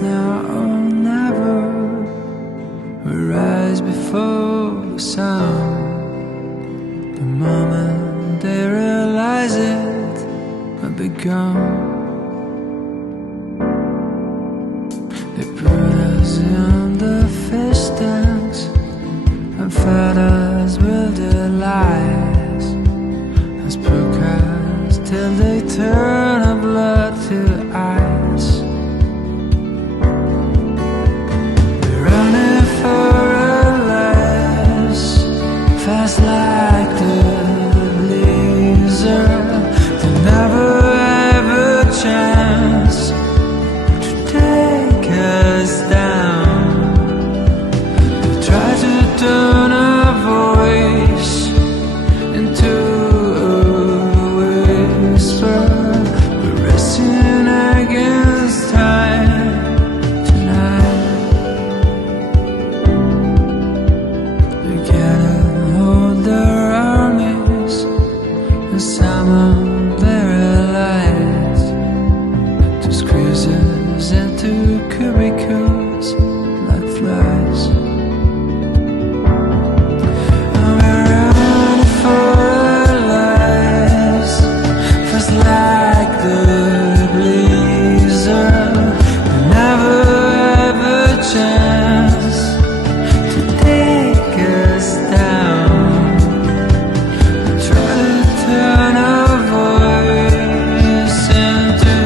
It's now or never. We rise before the sun. The moment they realize it, we'll be gone. They put us in the fish tanks and fed us with their lies, as Furka till they turn our blood to ice. We're running for our lives, fast like the blizzard. They never have a chance to take us down. They try to turn our voice into a whisper. We're racing against time tonight. We gotta hold their armies and summon their allies to squeeze us into cubicles like flies. And we're running for our lives, fast like the blizzard. We never have a chance to take us down. We try to turn our voice into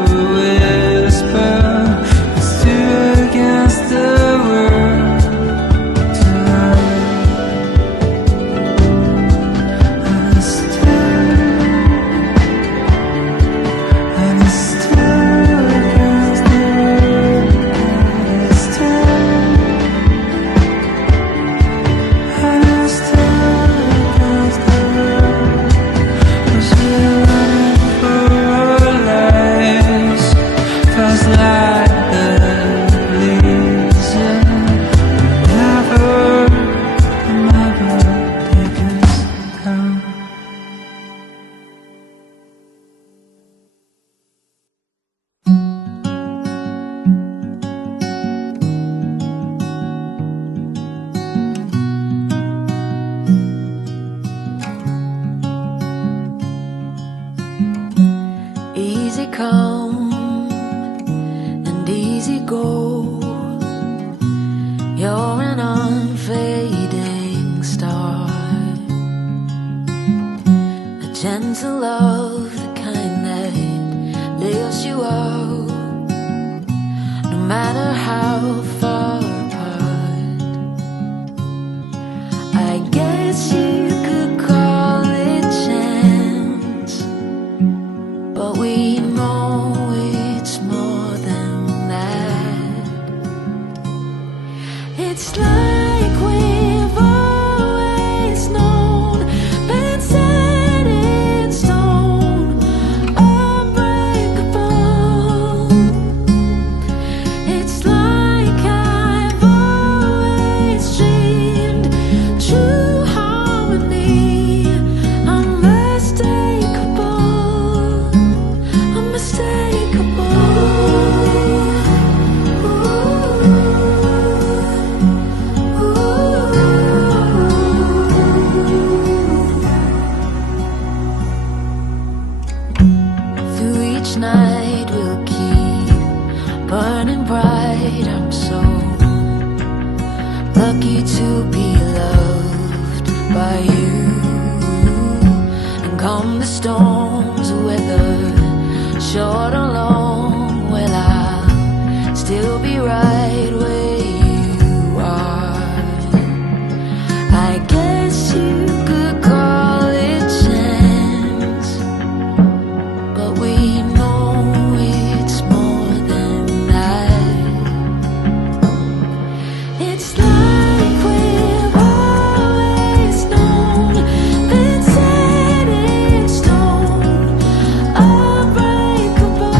a whisper. It's two against the world tonight. And it's two against the world. It's two against the world. 'Cause we're running for our lives, fast like the blizzard. Never take us down. Easy come and easy go. You're an unfading star, a gentle love, the kind that lifts you up, no matter how far apart. I guess you could call it chance, but we know it's more than that. It's like we've always known, been set in stone, unbreakable. It's like I've always dreamed, true harmony, unmistakable, unmistakable. Through each night we'll keep burning bright. I'm so lucky to be loved by you. And come the storms, whether short or long, well, I'll still be right where you are. I guess you could call it chance, but we know it's more than that. It's like we've always known, been set in stone, unbreakable.